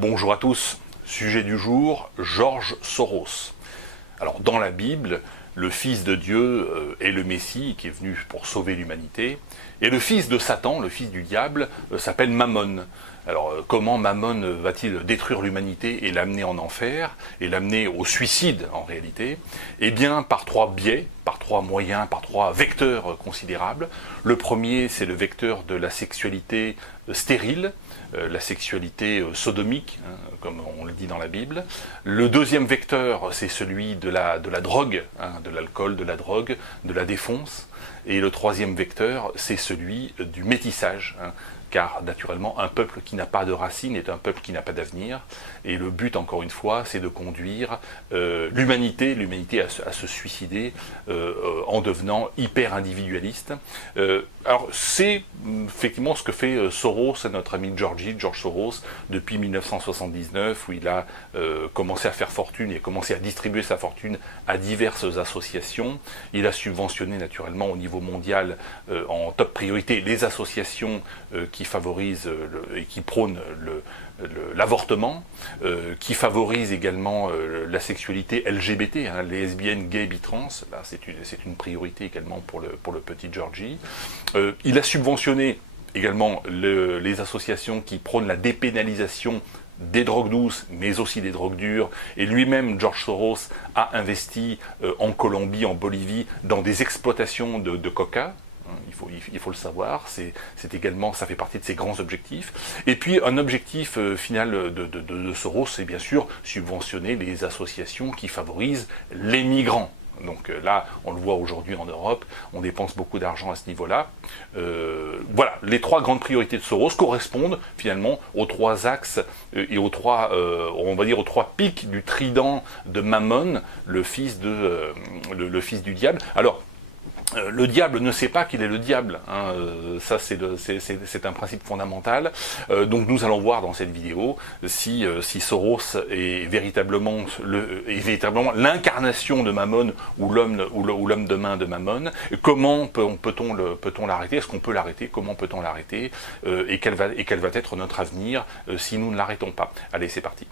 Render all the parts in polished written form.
Bonjour à tous, sujet du jour, George Soros. Alors dans la Bible, le fils de Dieu est le Messie qui est venu pour sauver l'humanité, et le fils de Satan, le fils du diable, s'appelle Mammon. Alors comment Mammon va-t-il détruire l'humanité et l'amener en enfer, et l'amener au suicide en réalité? Eh bien par trois biais, par trois moyens, par trois vecteurs considérables. Le premier, c'est le vecteur de la sexualité stérile, la sexualité sodomique, hein, comme on le dit dans la Bible. Le deuxième vecteur, c'est celui de la drogue, hein, de l'alcool, de la drogue, de la défonce. Et le troisième vecteur, c'est celui du métissage, hein, car naturellement un peuple qui n'a pas de racines est un peuple qui n'a pas d'avenir, et le but encore une fois c'est de conduire l'humanité à se suicider en devenant hyper individualiste. Alors c'est effectivement ce que fait Soros, notre ami George Soros, depuis 1979, où il a commencé à faire fortune et commencé à distribuer sa fortune à diverses associations. Il a subventionné naturellement au niveau mondial en top priorité les associations qui favorisent et qui prônent l'avortement, qui favorise également la sexualité LGBT, hein, lesbiennes, gays, bi-trans. Là, c'est une priorité également pour le petit Georgie. Il a subventionné également les associations qui prônent la dépénalisation des drogues douces, mais aussi des drogues dures. Et lui-même, George Soros, a investi en Colombie, en Bolivie, dans des exploitations de coca. Il faut le savoir, c'est également, ça fait partie de ses grands objectifs. Et puis un objectif final de Soros, c'est bien sûr subventionner les associations qui favorisent les migrants. Donc là, on le voit aujourd'hui en Europe, on dépense beaucoup d'argent à ce niveau-là. Voilà, les trois grandes priorités de Soros correspondent finalement aux trois axes et aux trois, on va dire aux trois pics du trident de Mammon, le fils du diable. Alors, le diable ne sait pas qu'il est le diable, hein, ça c'est un principe fondamental. Donc nous allons voir dans cette vidéo si Soros est véritablement l'incarnation de Mammon ou l'homme de main de Mammon. Comment peut-on l'arrêter? Est-ce qu'on peut l'arrêter? Comment peut-on l'arrêter? Et quel va être notre avenir si nous ne l'arrêtons pas? Allez, c'est parti.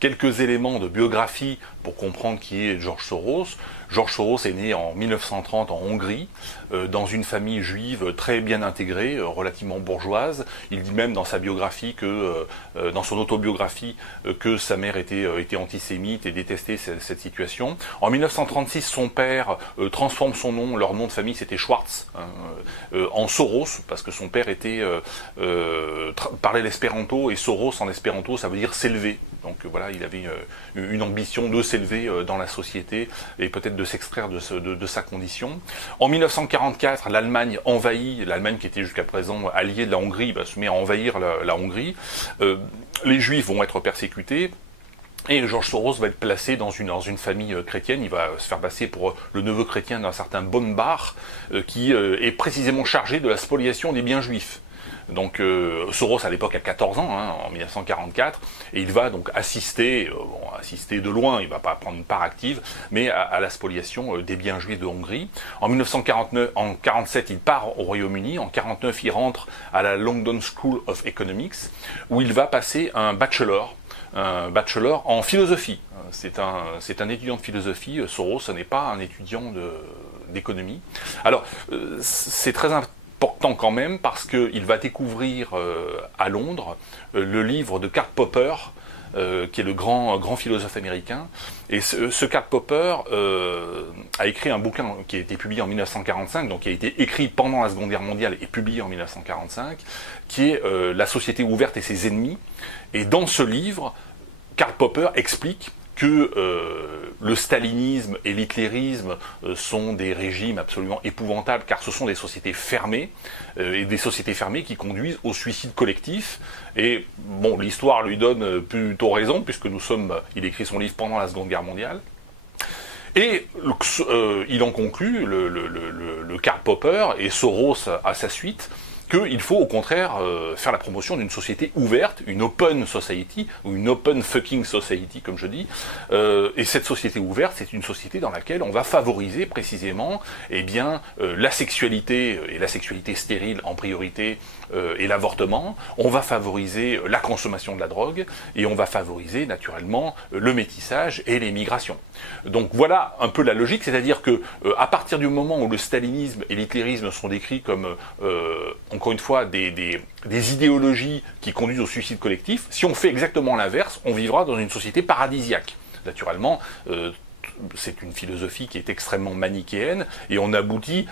Quelques éléments de biographie pour comprendre qui est George Soros. George Soros est né en 1930 en Hongrie, dans une famille juive très bien intégrée, relativement bourgeoise. Il dit même dans sa biographie dans son autobiographie, que sa mère était antisémite et détestait cette situation. En 1936, son père transforme son nom, leur nom de famille c'était Schwartz, hein, en Soros, parce que son père parlait l'espéranto, et Soros en espéranto ça veut dire s'élever. Donc voilà, il avait une ambition de s'élever dans la société et peut-être de s'extraire de sa condition. En 1944, l'Allemagne envahit, l'Allemagne qui était jusqu'à présent alliée de la Hongrie, se met à envahir la Hongrie. Les Juifs vont être persécutés. Et George Soros va être placé dans une famille chrétienne. Il va se faire passer pour le neveu chrétien d'un certain Bonbach, qui est précisément chargé de la spoliation des biens juifs. Donc Soros à l'époque a 14 ans, hein, en 1944, et il va donc assister de loin, il ne va pas prendre une part active, mais à la spoliation des biens juifs de Hongrie. En 1947, il part au Royaume-Uni, en 1949, il rentre à la London School of Economics, où il va passer un bachelor en philosophie. C'est un étudiant de philosophie. Soros, ce n'est pas un étudiant d'économie. Alors, c'est très important quand même, parce qu'il va découvrir à Londres le livre de Karl Popper, qui est le grand philosophe américain. Et ce Karl Popper a écrit un bouquin qui a été publié en 1945, donc qui a été écrit pendant la Seconde Guerre mondiale et publié en 1945, qui est La société ouverte et ses ennemis. Et dans ce livre, Karl Popper explique que le stalinisme et l'hitlérisme sont des régimes absolument épouvantables, car ce sont des sociétés fermées, et des sociétés fermées qui conduisent au suicide collectif. Et bon, l'histoire lui donne plutôt raison, puisque il écrit son livre pendant la Seconde Guerre mondiale. Et il en conclut, le Karl Popper, et Soros à sa suite, qu'il faut au contraire faire la promotion d'une société ouverte, une open society, ou une open fucking society comme je dis, et cette société ouverte, c'est une société dans laquelle on va favoriser précisément la sexualité, et la sexualité stérile en priorité, et l'avortement, on va favoriser la consommation de la drogue, et on va favoriser naturellement le métissage et les migrations. Donc voilà un peu la logique, c'est-à-dire que à partir du moment où le stalinisme et l'hitlérisme sont décrits comme, encore une fois, des idéologies qui conduisent au suicide collectif, si on fait exactement l'inverse, on vivra dans une société paradisiaque. Naturellement, c'est une philosophie qui est extrêmement manichéenne, et on aboutit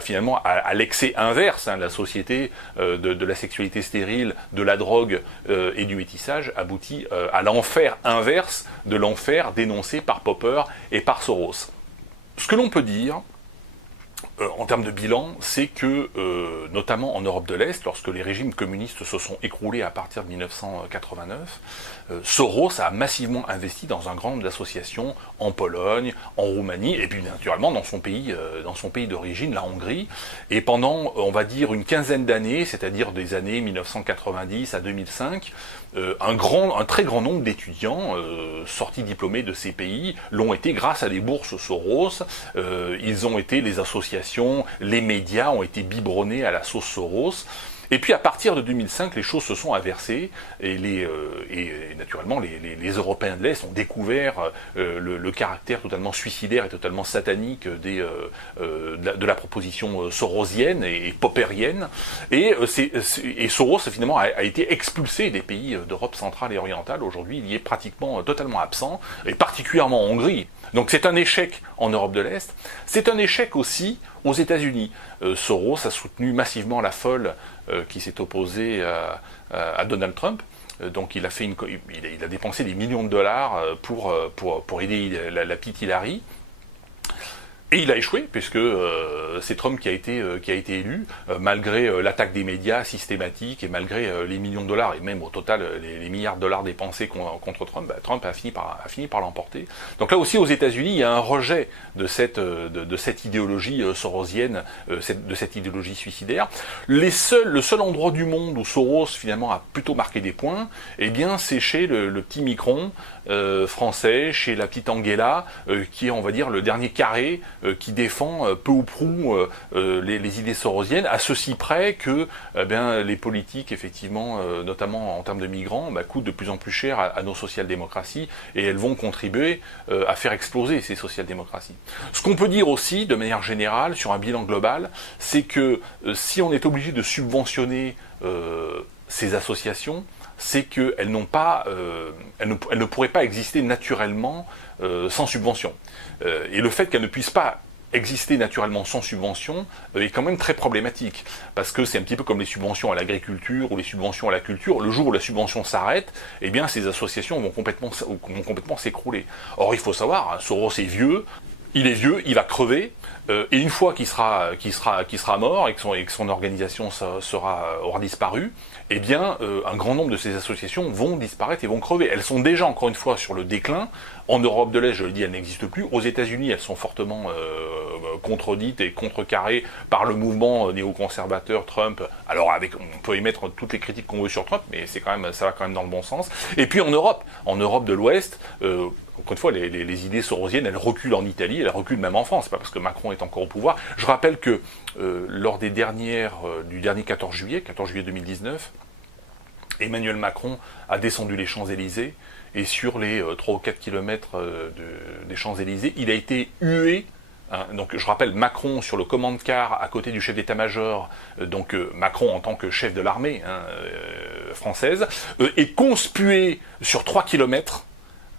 finalement à l'excès inverse. La société de la sexualité stérile, de la drogue et du métissage aboutit à l'enfer inverse de l'enfer dénoncé par Popper et par Soros. Ce que l'on peut dire, en termes de bilan, c'est que, notamment en Europe de l'Est, lorsque les régimes communistes se sont écroulés à partir de 1989, Soros a massivement investi dans un grand nombre d'associations en Pologne, en Roumanie, et puis naturellement dans son pays d'origine, la Hongrie. Et pendant, on va dire, une quinzaine d'années, c'est-à-dire des années 1990 à 2005, un très grand nombre d'étudiants sortis diplômés de ces pays l'ont été grâce à des bourses Soros. Ils ont été, les associations, les médias ont été biberonnés à la sauce Soros. Et puis à partir de 2005, les choses se sont inversées, et naturellement les Européens de l'Est ont découvert le caractère totalement suicidaire et totalement satanique de la proposition sorosienne et popperienne, et Soros finalement a été expulsé des pays d'Europe centrale et orientale. Aujourd'hui, il y est pratiquement totalement absent, et particulièrement en Hongrie. Donc c'est un échec en Europe de l'Est, c'est un échec aussi aux États-Unis. Soros a soutenu massivement la folle qui s'est opposée à Donald Trump. Donc il a dépensé des millions de dollars pour aider la petite Hillary. Et il a échoué, puisque c'est Trump qui a été élu, malgré l'attaque des médias systématique, et malgré les millions de dollars, et même au total les milliards de dollars dépensés contre Trump, Trump a fini par l'emporter. Donc là aussi aux États-Unis, il y a un rejet de cette idéologie sorosienne, de cette idéologie suicidaire. Le seul endroit du monde où Soros finalement a plutôt marqué des points, eh bien c'est chez le petit Micron français, chez la petite Angela, qui est, on va dire, le dernier carré qui défend peu ou prou les idées sorosiennes, à ceci près que les politiques, effectivement, notamment en termes de migrants, coûtent de plus en plus cher à nos social-démocraties, et elles vont contribuer à faire exploser ces social-démocraties. Ce qu'on peut dire aussi, de manière générale, sur un bilan global, c'est que si on est obligé de subventionner ces associations, c'est qu'elles ne pourraient pas exister naturellement sans subvention. Et le fait qu'elles ne puissent pas exister naturellement sans subvention est quand même très problématique, parce que c'est un petit peu comme les subventions à l'agriculture ou les subventions à la culture. Le jour où la subvention s'arrête, eh bien ces associations vont complètement s'écrouler. Or il faut savoir, Soros est vieux, il va crever, et une fois qu'il sera mort et que son organisation aura disparu, eh bien, un grand nombre de ces associations vont disparaître et vont crever. Elles sont déjà, encore une fois, sur le déclin. En Europe de l'Est, je le dis, elles n'existent plus. Aux États-Unis, elles sont fortement contredites et contrecarrées par le mouvement néoconservateur Trump. Alors, on peut émettre toutes les critiques qu'on veut sur Trump, mais ça va quand même dans le bon sens. Et puis en Europe de l'Ouest, encore une fois, les idées sorosiennes, elles reculent en Italie, elles reculent même en France. C'est pas parce que Macron est encore au pouvoir. Je rappelle que lors du dernier 14 juillet 2019, Emmanuel Macron a descendu les Champs-Élysées, et sur les 3 ou 4 kilomètres des Champs-Élysées, il a été hué. Donc je rappelle, Macron sur le command-car à côté du chef d'état-major, donc Macron en tant que chef de l'armée française, est conspué sur 3 kilomètres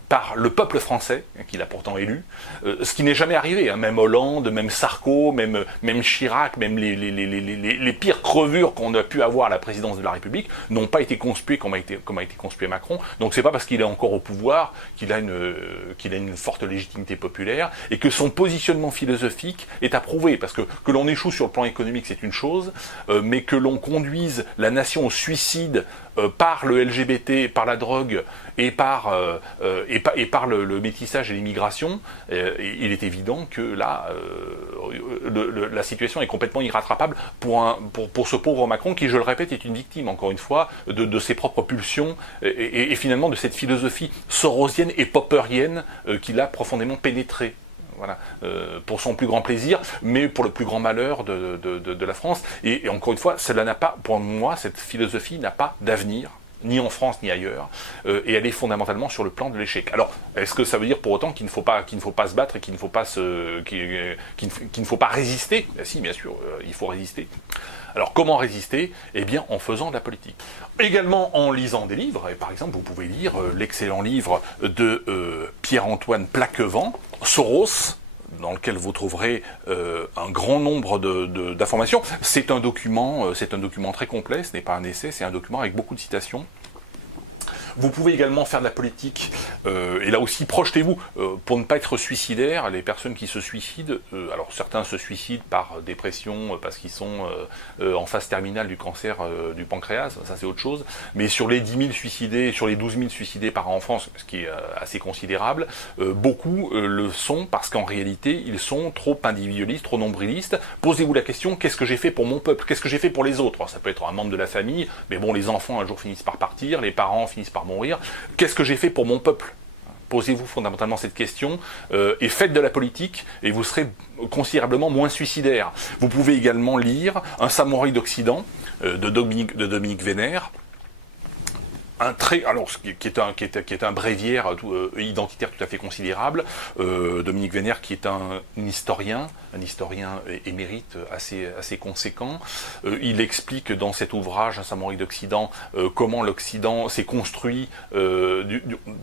par le peuple français, qu'il a pourtant élu, ce qui n'est jamais arrivé, même Hollande, même Sarko, même Chirac, même les pires crevures qu'on a pu avoir à la présidence de la République n'ont pas été conspuées comme a été conspué Macron. Donc c'est pas parce qu'il est encore au pouvoir qu'il a une forte légitimité populaire, et que son positionnement philosophique est approuvé, parce que l'on échoue sur le plan économique, c'est une chose, mais que l'on conduise la nation au suicide par le LGBT, par la drogue et par le métissage et l'immigration, il est évident que là, la situation est complètement irrattrapable pour ce pauvre Macron qui, je le répète, est une victime, encore une fois, de ses propres pulsions et finalement de cette philosophie sorosienne et popperienne qui l'a profondément pénétré. Voilà, pour son plus grand plaisir, mais pour le plus grand malheur de la France. Et encore une fois, cela n'a pas, pour moi, cette philosophie n'a pas d'avenir, ni en France ni ailleurs, et elle est fondamentalement sur le plan de l'échec. Alors, est-ce que ça veut dire pour autant qu'il ne faut pas se battre et qu'il ne faut pas qu'il ne faut pas résister? Si, bien sûr, il faut résister. Alors, comment résister? Eh bien, en faisant de la politique. Également en lisant des livres, et par exemple, vous pouvez lire l'excellent livre de Pierre-Antoine Plaquevent, Soros, dans lequel vous trouverez un grand nombre d'informations. C'est un document très complet, ce n'est pas un essai, c'est un document avec beaucoup de citations. Vous pouvez également faire de la politique, et là aussi, projetez-vous, pour ne pas être suicidaire, les personnes qui se suicident, alors certains se suicident par dépression, parce qu'ils sont en phase terminale du cancer du pancréas, ça c'est autre chose, mais sur les 10 000 suicidés, sur les 12 000 suicidés par an en France, ce qui est assez considérable, beaucoup le sont parce qu'en réalité, ils sont trop individualistes, trop nombrilistes. Posez-vous la question, qu'est-ce que j'ai fait pour mon peuple? Qu'est-ce que j'ai fait pour les autres? Alors, ça peut être un membre de la famille, mais bon, les enfants un jour finissent par partir, les parents finissent par mourir. Qu'est-ce que j'ai fait pour mon peuple? Posez-vous fondamentalement cette question et faites de la politique et vous serez considérablement moins suicidaire. Vous pouvez également lire Un samouraï d'Occident de Dominique Vénère. Qui est un bréviaire identitaire tout à fait considérable. Dominique Vénère, qui est un historien émérite assez conséquent. Il explique dans cet ouvrage, Un samouraï d'Occident, comment l'Occident s'est construit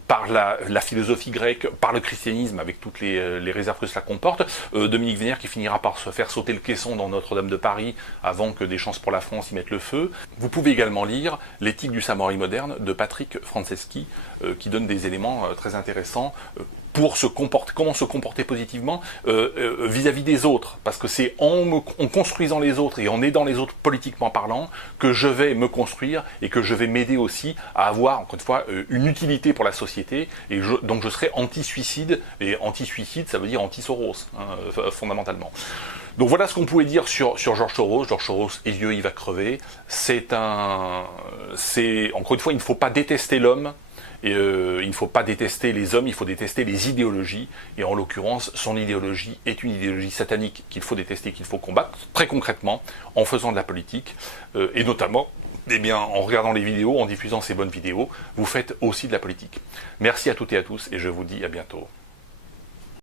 par la philosophie grecque, par le christianisme, avec toutes les réserves que cela comporte. Dominique Vénère qui finira par se faire sauter le caisson dans Notre-Dame de Paris avant que des chances pour la France y mettent le feu. Vous pouvez également lire L'éthique du samouraï moderne de Patrick Franceschi, qui donne des éléments très intéressants pour comment se comporter positivement vis-à-vis des autres. Parce que c'est en construisant les autres et en aidant les autres politiquement parlant que je vais me construire et que je vais m'aider aussi à avoir, encore une fois, une utilité pour la société. Et donc je serai anti-suicide. Et anti-suicide, ça veut dire anti-Soros, fondamentalement. Donc voilà ce qu'on pouvait dire sur George Soros. George Soros, il va crever. Encore une fois, il ne faut pas détester l'homme. Il ne faut pas détester les hommes, il faut détester les idéologies. Et en l'occurrence, son idéologie est une idéologie satanique qu'il faut détester, qu'il faut combattre, très concrètement, en faisant de la politique. Et notamment, en regardant les vidéos, en diffusant ces bonnes vidéos, vous faites aussi de la politique. Merci à toutes et à tous, et je vous dis à bientôt.